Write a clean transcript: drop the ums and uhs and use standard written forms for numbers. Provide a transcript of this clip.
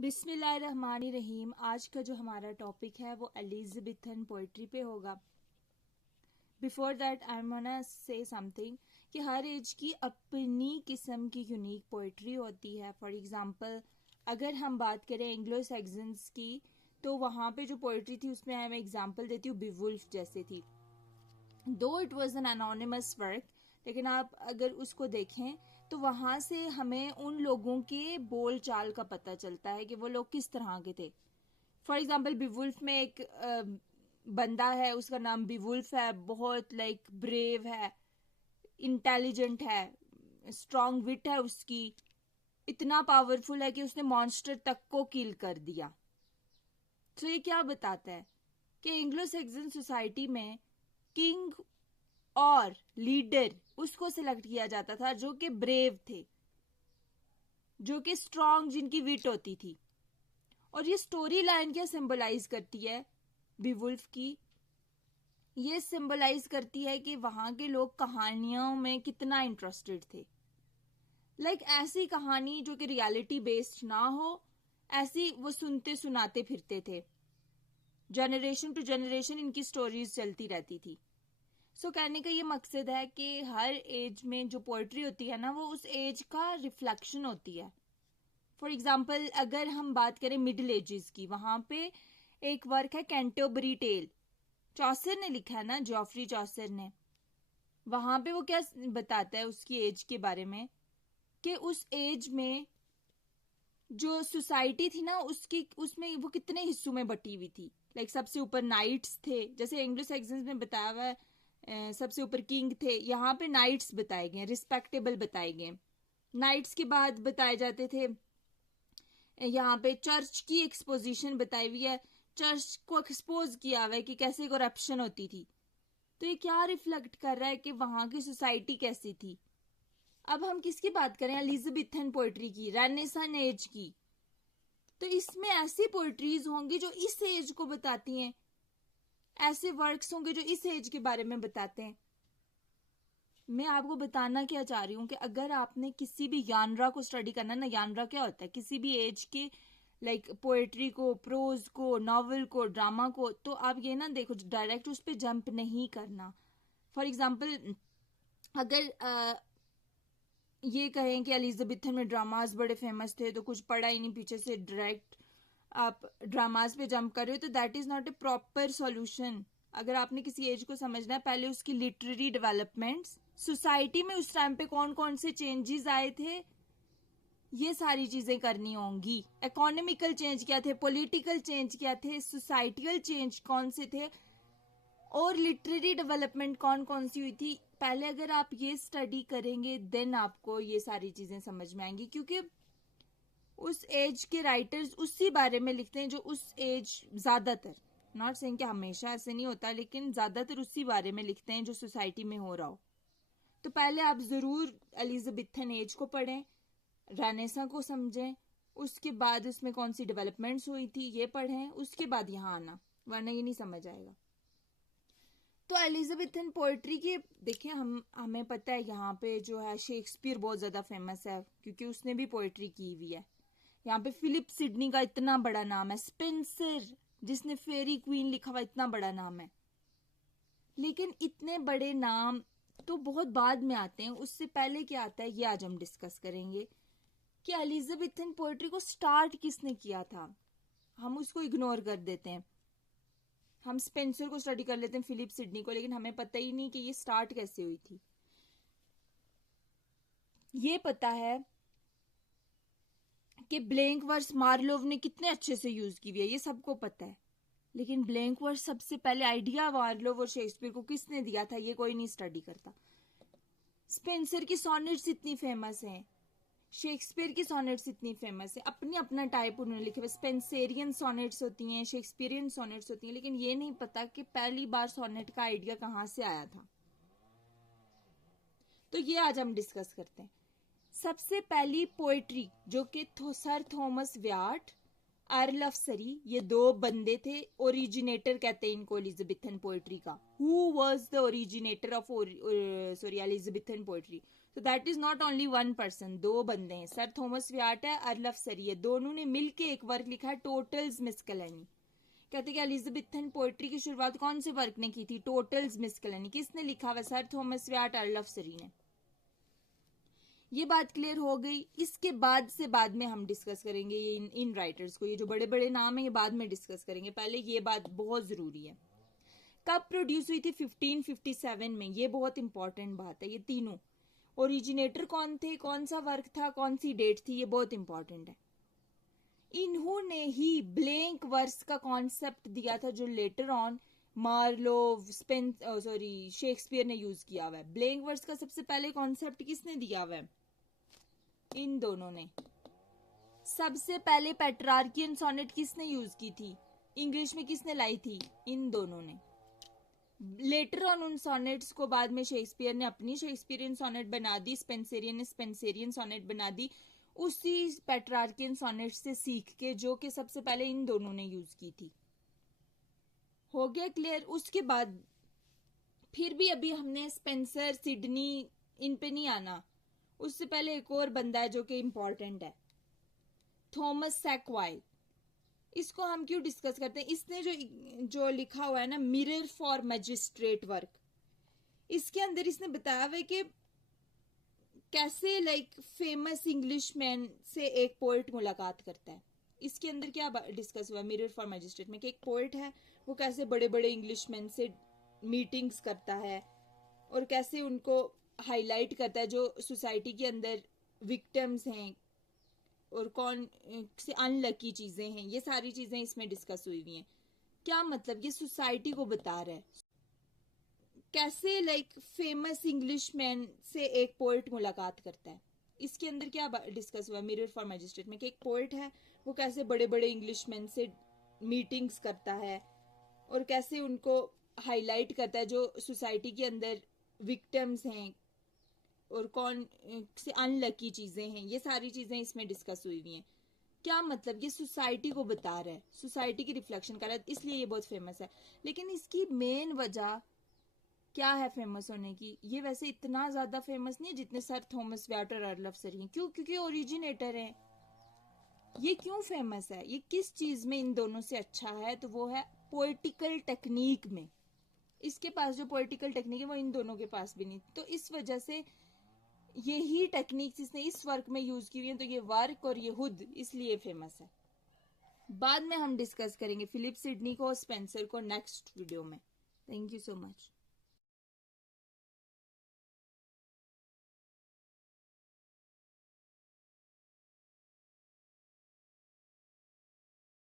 बिस्मिल्लाहिर्रहमानिर्रहीम। आज का जो हमारा टॉपिक है वो एलिज़ाबेथन पोइट्री पे होगा। Before that I am gonna say something कि हर एज की अपनी किस्म की यूनिक पोइट्री होती है। फॉर एग्जांपल अगर हम बात करें एंग्लो सैक्सन्स की, तो वहाँ पे जो पोइट्री थी उसमें मैं एग्जांपल देती हूँ बीवुल्फ जैसे थी। दो it was an anonymous work, लेकिन आप अगर उसको देखें तो वहां से हमें उन लोगों के बोल चाल का पता चलता है कि वो लोग किस तरह के थे। फॉर एग्जाम्पल बीवुल्फ में एक बंदा है, उसका नाम बीवुल्फ है, बहुत ब्रेव है, इंटेलिजेंट है, स्ट्रॉन्ग विट है उसकी, इतना पावरफुल है कि उसने मॉन्स्टर तक को किल कर दिया। तो ये क्या बताता है कि एंग्लो सैक्सन सोसाइटी में किंग और लीडर उसको सिलेक्ट किया जाता था जो कि ब्रेव थे, जो कि स्ट्रॉन्ग, जिनकी विट होती थी। और ये स्टोरी लाइन क्या सिंबलाइज करती है बीवुल्फ की? ये सिंबलाइज करती है कि वहां के लोग कहानियों में कितना इंटरेस्टेड थे। ऐसी कहानी जो कि रियलिटी बेस्ड ना हो, ऐसी वो सुनते सुनाते फिरते थे। जनरेशन टू जनरेशन इनकी स्टोरीज चलती रहती थी। कहने का ये मकसद है कि हर एज में जो पोएट्री होती है ना, वो उस एज का रिफ्लेक्शन होती है। फॉर एग्जाम्पल अगर हम बात करें मिडिल एजेस की, वहां पे एक वर्क है कैंटरबरी टेल, चौसर ने लिखा है ना, जॉफरी चौसर ने। वहां पे वो क्या बताता है उसकी एज के बारे में कि उस एज में जो सोसाइटी थी ना उसमें वो कितने हिस्सों में बटी हुई थी। सबसे ऊपर नाइट्स थे, जैसे एंग्लो सैक्सन्स में बताया हुआ है सबसे ऊपर किंग थे, यहाँ पे नाइट्स बताए गए, रिस्पेक्टेबल बताए गए। नाइट्स के बाद बताए जाते थे, यहाँ पे चर्च की एक्सपोजिशन बताई हुई है, चर्च को एक्सपोज किया हुआ है कि कैसे करप्शन होती थी। तो ये क्या रिफ्लेक्ट कर रहा है कि वहां की सोसाइटी कैसी थी। अब हम किसकी बात करें? एलिज़ाबेथन पोइट्री की, रेनेसां एज की। तो इसमें ऐसी पोइट्रीज होंगी जो इस एज को बताती हैं, ऐसे वर्क्स होंगे जो इस एज के बारे में बताते हैं। मैं आपको बताना क्या चाह रही हूँ कि अगर आपने किसी भी यानरा को स्टडी करना ना, यानरा क्या होता है, किसी भी एज के पोएट्री को, प्रोज को, नॉवल को, ड्रामा को, तो आप ये ना देखो डायरेक्ट उस पर जंप नहीं करना। फॉर एग्जाम्पल अगर ये कहें कि एलिज़ाबेथन में ड्रामाज बड़े फेमस थे, तो कुछ पढ़ा ही नहीं, पीछे से डायरेक्ट आप ड्रामाज पे जंप कर रहे हो, तो that is not a proper solution. अगर आपने किसी एज को समझना है, पहले उसकी लिटरेरी डेवलपमेंट्स, सोसाइटी में उस टाइम पे कौन कौन से चेंजेस आए थे, ये सारी चीजें करनी होंगी। इकोनॉमिकल चेंज क्या थे, पॉलिटिकल चेंज क्या थे, सोसाइटियल चेंज कौन से थे, और लिटरेरी डेवलपमेंट कौन कौन सी हुई थी। पहले अगर आप ये स्टडी करेंगे देन आपको ये सारी चीजें समझ में आएंगी, क्योंकि उस एज के राइटर्स उसी बारे में लिखते हैं जो उस एज, ज्यादातर, नॉट सेइंग कि हमेशा ऐसे नहीं होता, लेकिन ज्यादातर उसी बारे में लिखते हैं जो सोसाइटी में हो रहा हो। तो पहले आप जरूर एलिज़ाबेथन एज को पढ़ें, रेनेसां को समझें, उसके बाद उसमें कौन सी डेवलपमेंट्स हुई थी ये पढ़ें, उसके बाद यहाँ आना, वरना ये नहीं समझ आएगा। तो एलिज़ाबेथन पोएट्री की देखिए, हमें पता है यहाँ पे जो है शेक्सपियर बहुत ज्यादा फेमस है क्योंकि उसने भी पोएट्री की हुई है। यहाँ पे फिलिप सिडनी का इतना बड़ा नाम है, स्पेंसर जिसने फेरी क्वीन लिखा हुआ इतना बड़ा नाम है। लेकिन इतने बड़े नाम तो बहुत बाद में आते हैं, उससे पहले क्या आता है ये आज हम डिस्कस करेंगे कि एलिज़ाबेथन पोएट्री को स्टार्ट किसने किया था। हम उसको इग्नोर कर देते हैं, हम स्पेंसर को स्टडी कर लेते हैं, फिलिप सिडनी को, लेकिन हमें पता ही नहीं कि ये स्टार्ट कैसे हुई थी। ये पता है कि ब्लैंक वर्स मार्लोव ने कितने अच्छे से यूज की हुई है, ये सबको पता है। लेकिन ब्लैंक वर्स सबसे पहले आइडिया मार्लोव और शेक्सपियर को किसने दिया था ये कोई नहीं स्टडी करता। स्पेंसर की सोनेट्स इतनी फेमस हैं, शेक्सपियर की सोनेट्स इतनी फेमस है, अपनी अपना टाइप उन्होंने लिखे हुए। स्पेंसेरियन सोनेट्स होती हैं, शेक्सपियरियन सोनेट्स होती हैं, लेकिन ये नहीं पता कि पहली बार सोनेट का आइडिया कहां से आया था। तो ये आज हम डिस्कस करते हैं। सबसे पहली पोएट्री जो कि sir Thomas Wyatt Earl of Surrey, ये दो बंदे थे. ओरिजिनेटर कहते हैं इनको एलिजाबेथन पोएट्री का. Who was the originator of Elizabethan poetry? तो that is not only one person, दो बंदे हैं. सर थॉमस व्याट है, अर्ल ऑफ सरी है. दोनों ने मिलके एक वर्क लिखा है, टोटल्स मिसकलेनी. कहते कि एलिजाबेथन पोएट्री की शुरुआत कौन से वर्क ने की थी? टोटल्स मिसकलेनी. किसने लिखा हुआ? Sir Thomas Wyatt, Earl of सरी ने. ये बात क्लियर हो गई. इसके बाद में हम डिस्कस करेंगे ये इन राइटर्स को. ये जो बड़े बड़े नाम है ये बाद में डिस्कस करेंगे. पहले ये बात बहुत जरूरी है. कब प्रोड्यूस हुई थी? 1557 में. ये बहुत इंपॉर्टेंट बात है. ये तीनों ओरिजिनेटर कौन थे, कौन सा वर्क था, कौन सी डेट थी, ये बहुत इंपॉर्टेंट है. इन्होंने ही ब्लैंक वर्स का कॉन्सेप्ट दिया था जो लेटर ऑन मार्लो, शेक्सपियर ने यूज किया हुआ है. ब्लैंक वर्स का सबसे पहले कॉन्सेप्ट किसने दिया हुआ है? इन दोनों ने. सबसे पहले पेट्रार्कियन सोनेट किसने यूज की थी? इंग्लिश में किसने लाई थी? इन दोनों ने. लेटर ऑन उन सोनेट्स को बाद में शेक्सपियर ने अपनी शेक्सपियरियन सोनेट बना दी, स्पेंसरियन ने स्पेंसरियन सोनेट बना दी, उसी पेट्रार्कियन सोनेट से सीख के, जो कि सबसे पहले इन दोनों ने यूज की थी. हो गया क्लियर? उसके बाद फिर भी अभी हमने स्पेंसर, सिडनी, इन पे नहीं आना. उससे पहले एक और बंदा है जो कि इंपॉर्टेंट है, थॉमस सैकवाइल. इसको हम क्यों डिस्कस करते हैं? इसने जो लिखा हुआ है ना, मिरर फॉर मैजिस्ट्रेट वर्क, इसके अंदर इसने बताया हुआ है कि कैसे फेमस इंग्लिशमैन से एक पोएट मुलाकात करता है. इसके अंदर क्या डिस्कस हुआ मिरर फॉर मैजिस्ट्रेट में, कि एक पोएट है वो कैसे बड़े बड़े इंग्लिशमैन से मीटिंग्स करता है और कैसे उनको हाईलाइट करता है जो सोसाइटी के अंदर विक्टिम्स हैं और कौन से अनलकी चीजें हैं. ये सारी चीजें इसमें डिस्कस हुई हुई हैं. क्या मतलब? ये सोसाइटी को बता रहा है कैसे फेमस इंग्लिशमैन से एक पोएट मुलाकात करता है. इसके अंदर क्या डिस्कस हुआ मिरर फॉर मैजिस्ट्रेट में, कि एक पोएट है वो कैसे बड़े बड़े इंग्लिशमैन से मीटिंग्स करता है और कैसे उनको हाईलाइट करता है जो सोसाइटी के अंदर विक्टिम्स हैं और कौन से अनलकी चीजें हैं. ये सारी चीजें इसमें डिस्कस हुई हुई हैं. क्या मतलब? ये सोसाइटी को बता रहा है, सोसाइटी की रिफ्लेक्शन कर रहा है, इसलिए ये बहुत फेमस है. लेकिन इसकी मेन वजह क्या है फेमस होने की? ये वैसे इतना ज्यादा फेमस नहीं है जितने सर थॉमस व्याट और अर्ल ऑफ सरी हैं. क्यों? क्योंकि ओरिजिनेटर है. ये क्यों फेमस है? ये किस चीज में इन दोनों से अच्छा है? तो वो है पोएटिकल टेक्निक में. इसके पास जो पोएटिकल टेक्निक है वो इन दोनों के पास भी नहीं. तो इस वजह से यही टेक्निक्स इसने इस वर्क में यूज की हुई है. तो ये वर्क और ये हुद इसलिए फेमस है. बाद में हम डिस्कस करेंगे फिलिप सिडनी को और स्पेंसर को नेक्स्ट वीडियो में. Thank you so much.